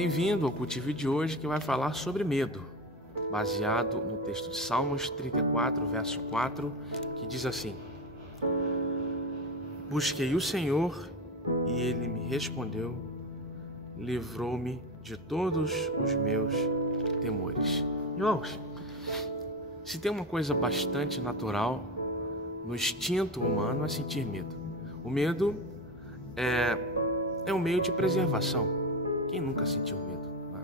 Bem-vindo ao cultivo de hoje, que vai falar sobre medo, baseado no texto de Salmos 34, verso 4, que diz assim: Busquei o Senhor e Ele me respondeu, livrou-me de todos os meus temores. Irmãos, se tem uma coisa bastante natural no instinto humano é sentir medo. O medo é um meio de preservação. Quem nunca sentiu medo, né?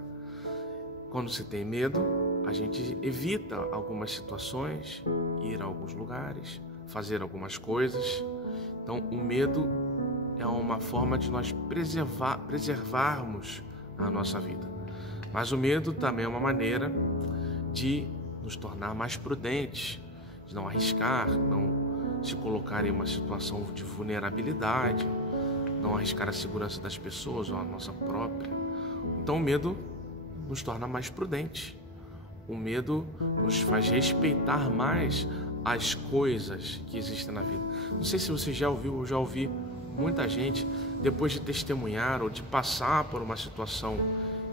Quando se tem medo, a gente evita algumas situações, ir a alguns lugares, fazer algumas coisas. Então, o medo é uma forma de nós preservarmos a nossa vida. Mas o medo também é uma maneira de nos tornar mais prudentes, de não arriscar, não se colocar em uma situação de vulnerabilidade, não arriscar a segurança das pessoas ou a nossa própria. Então o medo nos torna mais prudentes. O medo nos faz respeitar mais as coisas que existem na vida. Não sei se você já ouviu ou já ouvi muita gente, depois de testemunhar ou de passar por uma situação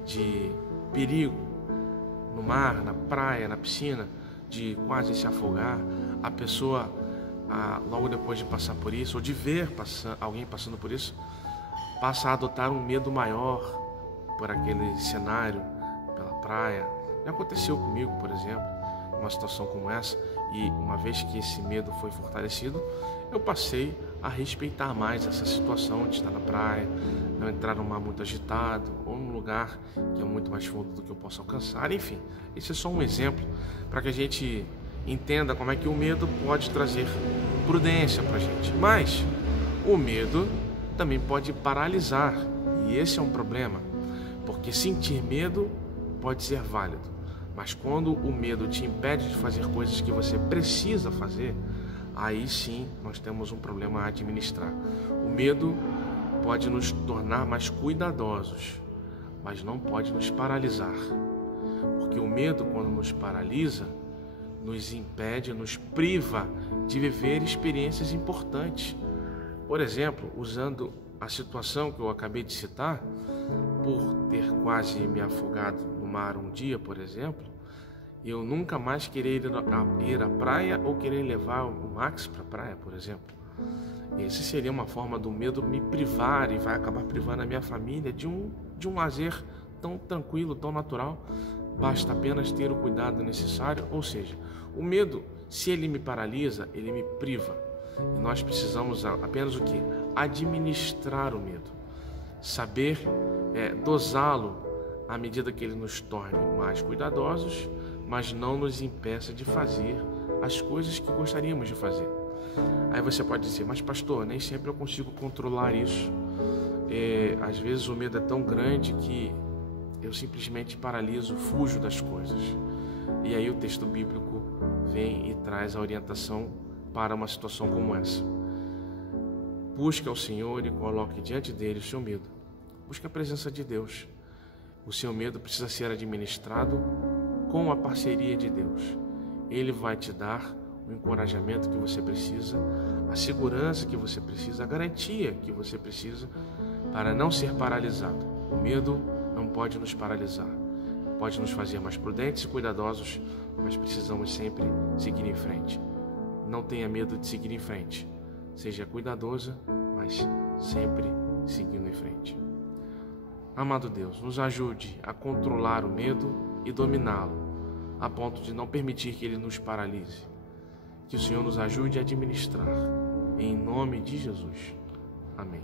de perigo, no mar, na praia, na piscina, de quase se afogar, a pessoa, logo depois de passar por isso, ou de ver alguém passando por isso, passa a adotar um medo maior por aquele cenário, pela praia. Já aconteceu comigo, por exemplo, uma situação como essa, e uma vez que esse medo foi fortalecido, eu passei a respeitar mais essa situação de estar na praia, não entrar num mar muito agitado, ou num lugar que é muito mais fundo do que eu posso alcançar. Enfim, esse é só um exemplo para que a gente entenda como é que o medo pode trazer prudência para a gente. Mas o medo também pode paralisar, e esse é um problema, porque sentir medo pode ser válido, mas quando o medo te impede de fazer coisas que você precisa fazer, aí sim nós temos um problema a administrar. O medo pode nos tornar mais cuidadosos, mas não pode nos paralisar, porque o medo, quando nos paralisa, nos impede, nos priva de viver experiências importantes. Por exemplo, usando a situação que eu acabei de citar, por ter quase me afogado no mar um dia, por exemplo, eu nunca mais querer ir à praia ou querer levar o Max para a praia, por exemplo. Essa seria uma forma do medo me privar e vai acabar privando a minha família de um lazer tão tranquilo, tão natural. Basta apenas ter o cuidado necessário, ou seja, o medo, se ele me paralisa, ele me priva. E nós precisamos apenas o quê? Administrar o medo. Saber dosá-lo à medida que ele nos torne mais cuidadosos, mas não nos impeça de fazer as coisas que gostaríamos de fazer. Aí você pode dizer, mas pastor, nem sempre eu consigo controlar isso. Às vezes o medo é tão grande que eu simplesmente paraliso, fujo das coisas. E aí o texto bíblico vem e traz a orientação para uma situação como essa. Busque ao Senhor e coloque diante dele o seu medo. Busque a presença de Deus. O seu medo precisa ser administrado com a parceria de Deus. Ele vai te dar o encorajamento que você precisa, a segurança que você precisa, a garantia que você precisa para não ser paralisado. O medo não pode nos paralisar. Pode nos fazer mais prudentes e cuidadosos, mas precisamos sempre seguir em frente. Não tenha medo de seguir em frente. Seja cuidadosa, mas sempre seguindo em frente. Amado Deus, nos ajude a controlar o medo e dominá-lo, a ponto de não permitir que ele nos paralise. Que o Senhor nos ajude a administrar. Em nome de Jesus. Amém.